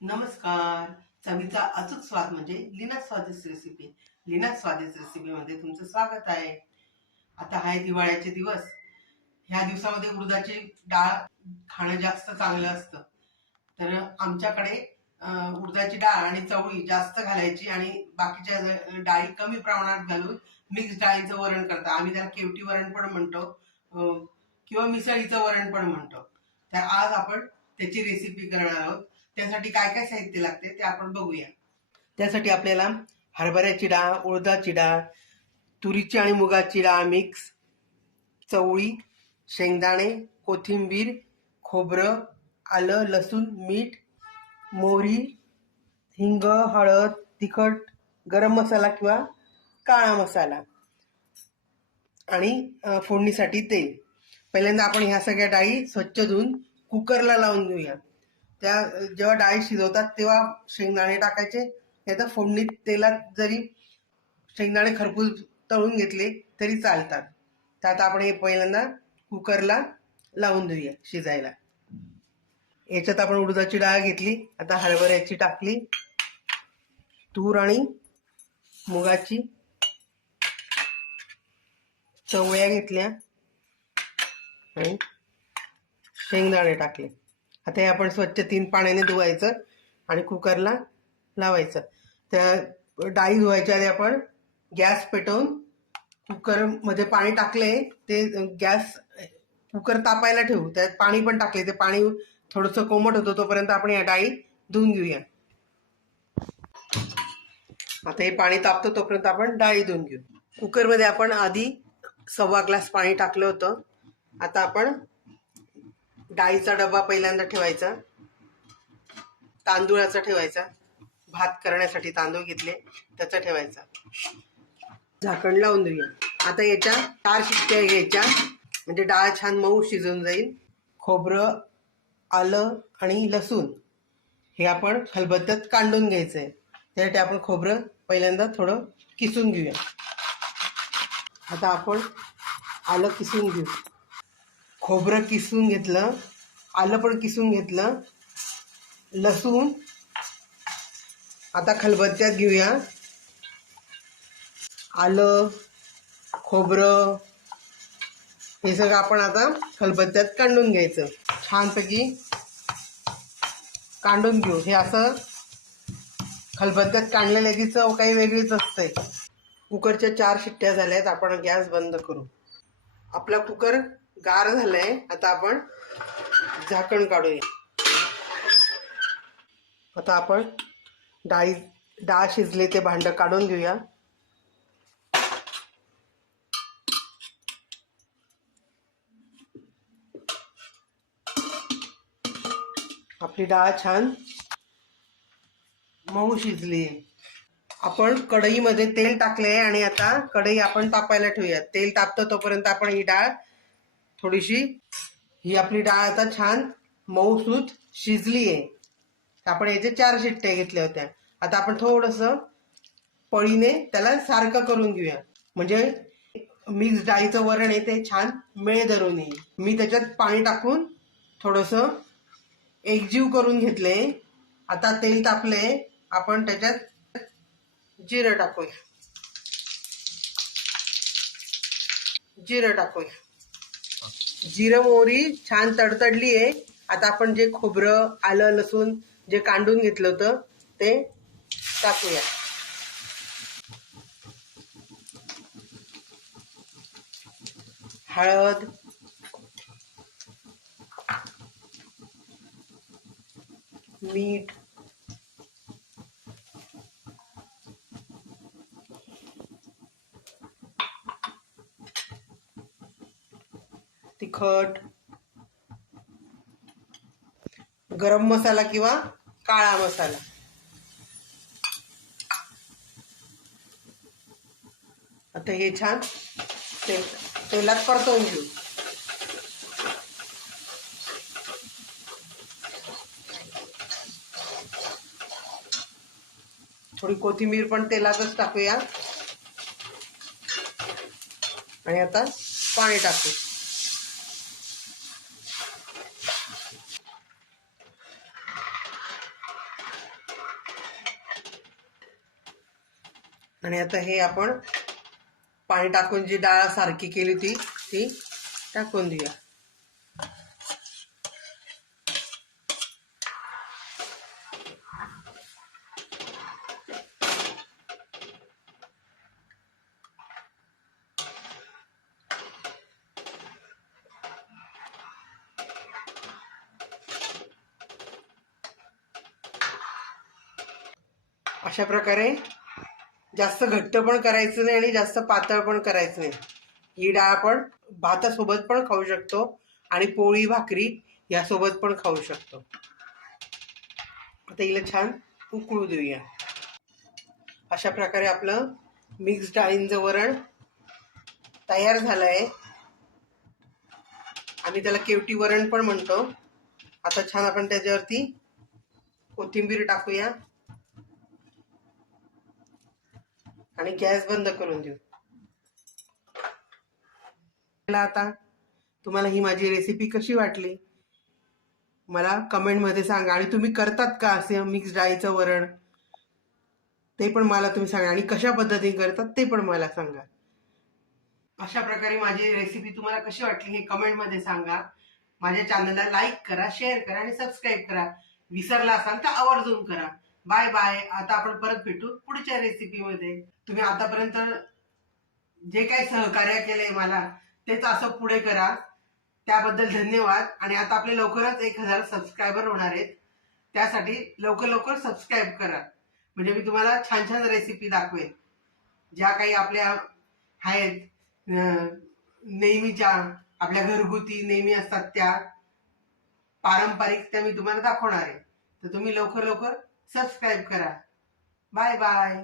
नमस्कार. चवीचा अचूक स्वाद म्हणजे लीना स्वादिष्ट रेसिपी लीना स्वादिष्ट रेसिपी मध्ये तुमचं स्वागत आहे. आता आहे दिवाळ्याचे दिवस. ह्या दिवसामध्ये उडदाची डाळ खाणं जास्त चांगलं असतं. तर आमच्याकडे उडदाची डाळ आणि चवळी जास्त घालायची आणि बाकीच्या डाळी कमी प्रमाणात घालून मिक्स डाळीचं वरण करतात आम्ही त्याला केवटी वरण पण म्हणतो किंवा मिसळीचं वरण पण म्हणतो. तर आज आपण त्याची रेसिपी करणार आहोत. त्यासाठी काय काय साहित्य लागते ते आपण बघूया. त्यासाठी आपल्याला हरभऱ्याची डाळ उडदाची डाळ तुरीची आणि मुगाची डाळ मिक्स चवळी शेंगदाणे कोथिंबीर खोबरं आलं लसूण मीठ मोहरी हिंग हळद तिखट गरम मसाला किंवा काळा मसाला आणि फोडणीसाठी तेल. पहिल्यांदा आपण ह्या सगळ्या डाळी स्वच्छ धुवून कुकरला लावून घेऊया त्या जेव्हा डाळी शिजवतात तेव्हा शेंगदाणे टाकायचे. नाही तर फोडणीत तेलात जरी शेंगदाणे खरपूस तळून घेतले तरी चालतात. त्यात आपण हे पहिल्यांदा कुकरला लावून देऊया शिजायला. याच्यात आपण उडदाची डाळ घेतली आता हरभऱ्याची टाकली तूर आणि मुगाची चवळ्या घेतल्या आणि शेंगदाणे टाकले. आता हे आपण स्वच्छ तीन पाण्याने धुवायचं आणि कुकरला लावायचं. त्या डाळी धुवायच्या आधी आपण गॅस पेटवून कुकरमध्ये पाणी टाकले ते गॅस कुकर तापायला ठेवू. त्यात पाणी पण टाकले ते पाणी थोडंसं कोमट होतं तोपर्यंत आपण या डाळी धुवून घेऊया. आता हे पाणी तापतं तोपर्यंत आपण डाळी धुवून घेऊ. कुकरमध्ये आपण आधी सव्वा ग्लास पाणी टाकलं होतं. आता आपण डाळीचा डबा पहिल्यांदा ठेवायचा. तांदूळाचा ठेवायचा. भात करण्यासाठी तांदूळ घेतले त्याचा ठेवायचा. झाकण लावून देऊया. आता याच्या चार शिट्ट्या घ्यायच्या. म्हणजे डाळ छान मऊ शिजून जाईल. खोबरं आलं आणि लसूण हे आपण खलबत्त्यात कांडून घ्यायचं आहे त्यासाठी आपण खोबरं पहिल्यांदा थोडं किसून घेऊया. आता आपण आलं किसून घेऊ. खोबरं किसून घेतलं आलं पण किसून घेतलं लसूण आता खलबत्त्यात घेऊया. आलं खोबरं हे सगळं आपण आता खलबत्त्यात कांडून घ्यायचं. छानपैकी कांडून घेऊ. हे असं खलबत्त्यात काढलेल्याची चव काही वेगळीच असते. कुकरच्या चार शिट्ट्या झाल्या आहेत आपण गॅस बंद करू. आपला कुकर गार झालंय. आता आपण झाकण काढूया. आता आपण डाळी डाळ शिजले ते भांडं काढून घेऊया. आपली डाळ छान मऊ शिजली. आपण कढईमध्ये तेल टाकले आणि आता कढई आपण तापायला ठेवूया तेल तापतं तोपर्यंत आपण ही डाळ थोडीशी. ही आपली डाळ आता छान मऊसूत शिजली आहे. आपण याचे चार शिट्ट्या घेतल्या होत्या. आता आपण थोडस पळीने त्याला सारखं करून घेऊया. म्हणजे मिक्स डाळीचं वरण आहे ते छान मेळ धरून येईल. मी त्याच्यात पाणी टाकून थोडस एकजीव करून घेतले. आता तेल तापले. आपण त्याच्यात जिरं टाकूया. जिरं टाकूया. जिरं मोहरी छान तडतडली आहे. आता आपण जे खोबरं आलं लसूण जे कांडून घेतलं होतं ते टाकूया. हळद. मीठ. तिखट गरम मसाला किंवा काळा मसाला. आता हे छान तेल तेलात परतवून घेऊ. थोडी कोथिंबीर पण तेलातच टाकूया. आणि आता पाणी टाकू. आणि आता हे आपण पाणी टाकून जी डाळ सारखी केली ती ती टाकून देऊया. अशा प्रकारे जास्त घट्ट पण करायचं नाही आणि जास्त पातळ पण करायचं नाही. ही डाळ आपण भातासोबत पण खाऊ शकतो आणि पोळी भाकरी यासोबत पण खाऊ शकतो. आता हिला छान उकळू देऊया. अशा प्रकारे आपलं मिक्स डाळींचं वरण तयार झालं आहे आम्ही त्याला केवटी वरण पण म्हणतो. आता छान आपण त्याच्यावरती कोथिंबीर टाकूया. आणि गॅस बंद करून देऊ. आता तुम्हाला ही माझी रेसिपी कशी वाटली? मला कमेंटमध्ये सांगा. आणि तुम्ही करतात का असे मिक्स डाळीचं वरण? ते पण मला तुम्ही सांगा. आणि कशा पद्धतीने करतात ते पण मला सांगा. अशा प्रकारे माझी रेसिपी तुम्हाला कशी वाटली हे कमेंटमध्ये सांगा. माझ्या चॅनलला लाईक करा शेअर करा आणि सबस्क्राईब करा. विसरला असाल तर आवर्जून करा. Bye bye. आता आपण परत भेटू पुढच्या रेसिपीमध्ये तुम्ही आतापर्यंत जे काही सहकार्य केलंय मला तेच असं पुढे करा. त्याबद्दल धन्यवाद. आणि आता आपले लवकरच एक हजार सबस्क्रायबर होणार आहेत. त्यासाठी लवकर लवकर सबस्क्राईब करा. म्हणजे मी तुम्हाला छान छान रेसिपी दाखवेन. ज्या काही आपल्या आहेत नेहमीच्या आपल्या घरगुती नेहमी असतात त्या. पारंपरिक त्या मी तुम्हाला दाखवणार आहे. तर तुम्ही लवकर लवकर सबस्क्राईब करा बाय बाय